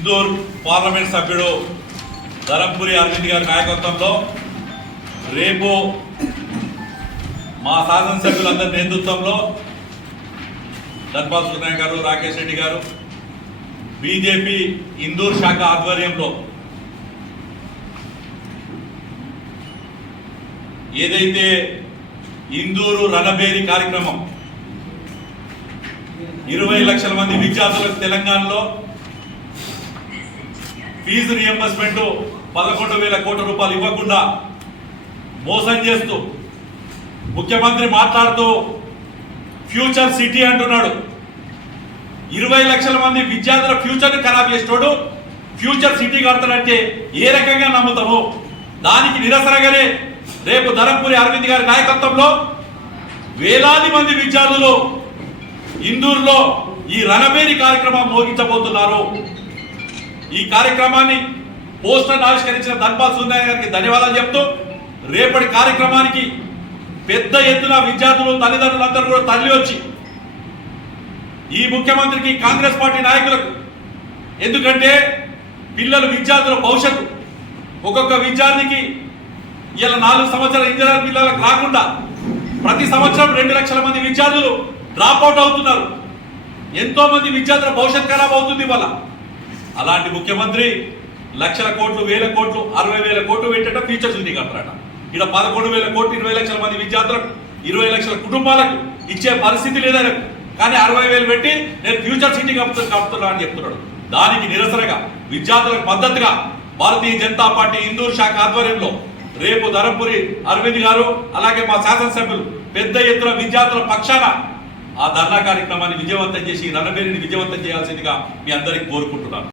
Indur parliament సభ్యుడు ధరంపురి అరవింద్ గారి నాయకత్వంలో రేపు మా శాసనసభ్యులందరి నేతృత్వంలో ధన్పాల్ సుబ్రహ్మణ్యం గారు, రాకేష్ రెడ్డి గారు, బీజేపీ ఇందూర్ శాఖ ఆధ్వర్యంలో ఏదైతే ఇందూరు రణబేరి కార్యక్రమం 20 లక్షల మంది విద్యార్థులకు తెలంగాణలో ఫీజు రియంబర్స్మెంట్ 11,000 కోట్ల రూపాయలు ఇవ్వకుండా మోసం చేస్తూ ముఖ్యమంత్రి మాట్లాడుతూ ఫ్యూచర్ సిటీ అంటున్నాడు. 20 లక్షల మంది విద్యార్థుల ఫ్యూచర్ ఖరాబ్ చేస్తాడు, ఫ్యూచర్ సిటీ కడతాడంటే ఏ రకంగా నమ్ముతాము? దానికి నిరసనగానే రేపు ధరంపురి అరవింద్ గారి నాయకత్వంలో వేలాది మంది విద్యార్థులు ఇందూరులో ఈ రణబేరి కార్యక్రమం మోగించబోతున్నారు. ఈ కార్యక్రమాన్ని పోస్టర్ ఆవిష్కరించిన ధన్పాల్ సుబ్రహ్మణ్యం గారికి ధన్యవాదాలు చెప్తూ రేపటి కార్యక్రమానికి పెద్ద ఎత్తున విద్యార్థులు, తల్లిదండ్రులందరూ కూడా తరలి వచ్చి ఈ ముఖ్యమంత్రికి, కాంగ్రెస్ పార్టీ నాయకులకు, ఎందుకంటే పిల్లలు విద్యార్థుల భవిష్యత్తు, ఒక్కొక్క విద్యార్థికి ఇలా 4 సంవత్సరాల ఇంజనీర్ పిల్లలకు రాకుండా ప్రతి సంవత్సరం 2 లక్షల మంది విద్యార్థులు డ్రాప్ అవుట్ అవుతున్నారు. ఎంతో మంది విద్యార్థుల భవిష్యత్ ఖరాబ్ అవుతుంది ఇవాళ. అలాంటి ముఖ్యమంత్రి లక్షల కోట్లు, వేల కోట్లు, 60,000 కోట్లు పెట్టేట ఫ్యూచర్ సిటీ కడతారట. ఇక్కడ 11,000 కోట్లు 20 లక్షల మంది విద్యార్థులకు, 20 లక్షల కుటుంబాలకు ఇచ్చే పరిస్థితి లేదని, కానీ 60,000 పెట్టి నేను ఫ్యూచర్ సిటీ కప్పుతున్నా అని చెప్తున్నాడు. దానికి నిరసనగా విద్యార్థులకు మద్దతుగా భారతీయ జనతా పార్టీ ఇందూర్ శాఖ ఆధ్వర్యంలో రేపు ధరంపురి అరవింద్ గారు, అలాగే మా శాసనసభ్యులు పెద్ద ఎత్తున విద్యార్థుల పక్షాన ఆ ధర్నా కార్యక్రమాన్ని విజయవంతం చేసి రణబేరిని విజయవంతం చేయాల్సిందిగా మీ అందరికీ కోరుకుంటున్నాను.